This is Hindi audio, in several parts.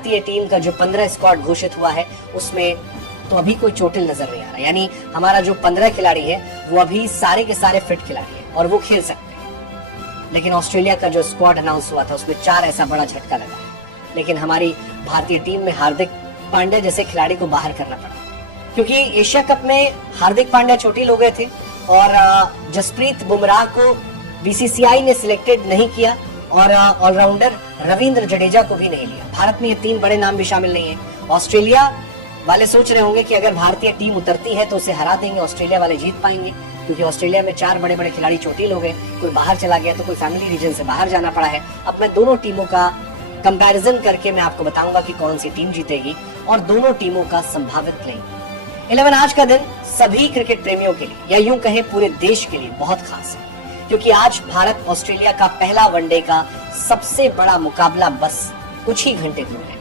भारतीय टीम का जो 15 स्क्वाड घोषित हुआ है उसमें तो अभी कोई चोटिल नजर नहीं आ रहा, यानी हमारा जो 15 खिलाड़ी है वो अभी सारे के सारे फिट खिलाड़ी हैं और वो खेल सकते हैं। लेकिन ऑस्ट्रेलिया का जो स्क्वाड अनाउंस हुआ था उसमें 4 ऐसा बड़ा झटका लगा है, लेकिन हमारी भारतीय टीम में हार्दिक पांड्या जैसे खिलाड़ी को बाहर करना पड़ा, क्योंकि एशिया कप में हार्दिक पांड्या चोटिल हो गए थे और जसप्रीत बुमराह को बीसीसीआई ने सिलेक्टेड नहीं किया और ऑलराउंडर रविंद्र जडेजा को भी नहीं लिया। भारत में ये 3 बड़े नाम भी शामिल नहीं है। ऑस्ट्रेलिया वाले सोच रहे होंगे कि अगर भारतीय टीम उतरती है तो उसे हरा देंगे, ऑस्ट्रेलिया वाले जीत पाएंगे, क्योंकि ऑस्ट्रेलिया में 4 बड़े बड़े खिलाड़ी चोटिल हो गए, कोई बाहर चला गया तो कोई फैमिली रीजन से बाहर जाना पड़ा है। अब मैं दोनों टीमों का कंपैरिजन करके मैं आपको बताऊंगा कि कौन सी टीम जीतेगी और दोनों टीमों का संभावित प्लेइंग 11 आज का दिन सभी क्रिकेट प्रेमियों के लिए या यूं कहें पूरे देश के लिए बहुत खास है, क्योंकि आज भारत ऑस्ट्रेलिया का पहला वनडे का सबसे बड़ा मुकाबला बस कुछ ही घंटे दूर है,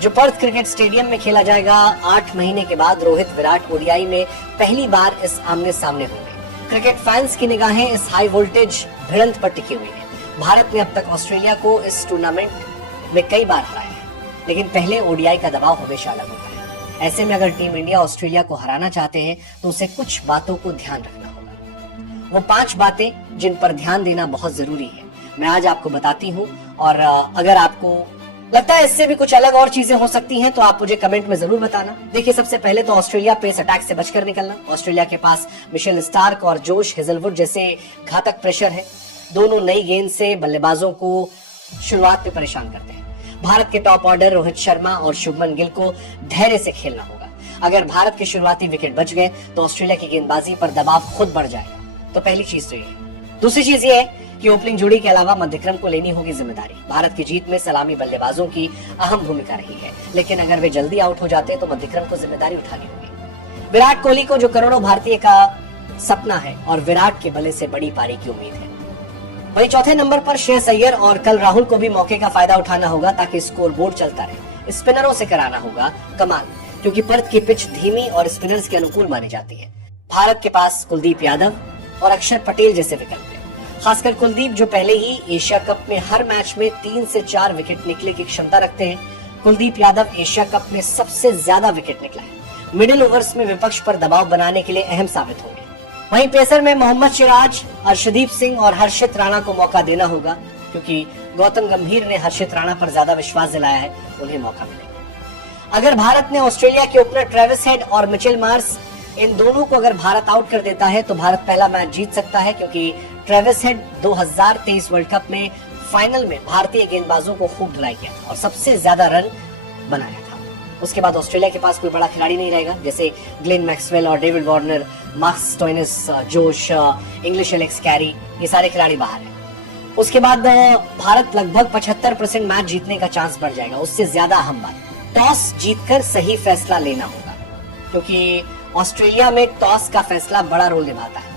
जो पर्थ क्रिकेट स्टेडियम में खेला जाएगा। 8 महीने के बाद रोहित विराट ओडीआई में पहली बार इस आमने सामने होंगे। क्रिकेट फैंस की निगाहें इस हाई वोल्टेज भिड़ंत पर टिकी हुई है। भारत ने अब तक ऑस्ट्रेलिया को इस टूर्नामेंट में कई बार हराया है, लेकिन पहले ओडीआई का दबाव हमेशा अलग होता है। ऐसे में अगर टीम इंडिया ऑस्ट्रेलिया को हराना चाहते हैं तो उसे कुछ बातों को ध्यान रखना होगा। वो 5 बातें जिन पर ध्यान देना बहुत जरूरी है, मैं आज आपको बताती हूँ। और अगर आपको लगता है इससे भी कुछ अलग और चीजें हो सकती हैं तो आप मुझे कमेंट में जरूर बताना। देखिए, सबसे पहले तो ऑस्ट्रेलिया पेस अटैक से बचकर निकलना। ऑस्ट्रेलिया के पास मिशेल स्टार्क और जोश हेजलवुड जैसे घातक प्रेशर है। दोनों नई गेंद से बल्लेबाजों को शुरुआत में परेशान करते हैं। भारत के टॉप ऑर्डर रोहित शर्मा और शुभमन गिल को धैर्य से खेलना होगा। अगर भारत के शुरुआती विकेट बच गए तो ऑस्ट्रेलिया की गेंदबाजी पर दबाव खुद बढ़ जाएगा। तो पहली चीज तो ये है। दूसरी चीज ये है कि ओपनिंग जोड़ी के अलावा मध्यक्रम को लेनी होगी जिम्मेदारी। भारत की जीत में सलामी बल्लेबाजों की अहम भूमिका रही है, लेकिन अगर वे जल्दी आउट हो जाते हैं तो मध्यक्रम को जिम्मेदारी उठानी होगी। विराट कोहली को जो करोड़ों भारतीय का सपना है और विराट के बल्ले से बड़ी पारी की उम्मीद है। वहीं चौथे नंबर पर श्रेयस अय्यर और कल राहुल को भी मौके का फायदा उठाना होगा ताकि स्कोर बोर्ड चलता रहे। स्पिनरों से कराना होगा कमाल, क्योंकि पर्थ की पिच धीमी और स्पिनर्स के अनुकूल मानी जाती है। भारत के पास कुलदीप यादव और अक्षर पटेल जैसे विकल्प हैं, खासकर कुलदीप जो पहले ही एशिया कप में हर मैच में 3 से 4 विकेट निकले की क्षमता रखते हैं। कुलदीप यादव एशिया कप में सबसे ज्यादा विकेट निकला है। मिडिल ओवर्स में विपक्ष पर दबाव बनाने के लिए अहम साबित होंगे। वहीं पेसर में मोहम्मद सिराज, अर्शदीप सिंह और हर्षित राणा को मौका देना होगा, क्योंकि गौतम गंभीर ने हर्षित राणा पर ज्यादा विश्वास दिलाया है, उन्हें मौका मिलेगा। अगर भारत ने ऑस्ट्रेलिया के ओपनर ट्रेविस हेड और मिचेल मार्श इन दोनों को अगर भारत आउट कर देता है तो भारत पहला मैच जीत सकता है, क्योंकि ट्रेविस हेड 2023 वर्ल्ड कप में फाइनल में भारतीय गेंदबाजों को खूब ढुलाई किया और सबसे ज्यादा रन बनाया था। उसके बाद ऑस्ट्रेलिया के पास कोई बड़ा खिलाड़ी नहीं रहेगा, जैसे ग्लेन मैक्सवेल और डेविड वार्नर, मार्कस स्टोइनिस, जोश, इंग्लिश एलेक्स कैरी, ये सारे खिलाड़ी बाहर हैं। उसके बाद भारत लगभग 75% मैच जीतने का चांस बढ़ जाएगा। उससे ज्यादा अहम बात, टॉस जीतकर सही फैसला लेना होगा, क्योंकि ऑस्ट्रेलिया में टॉस का फैसला बड़ा रोल निभाता है।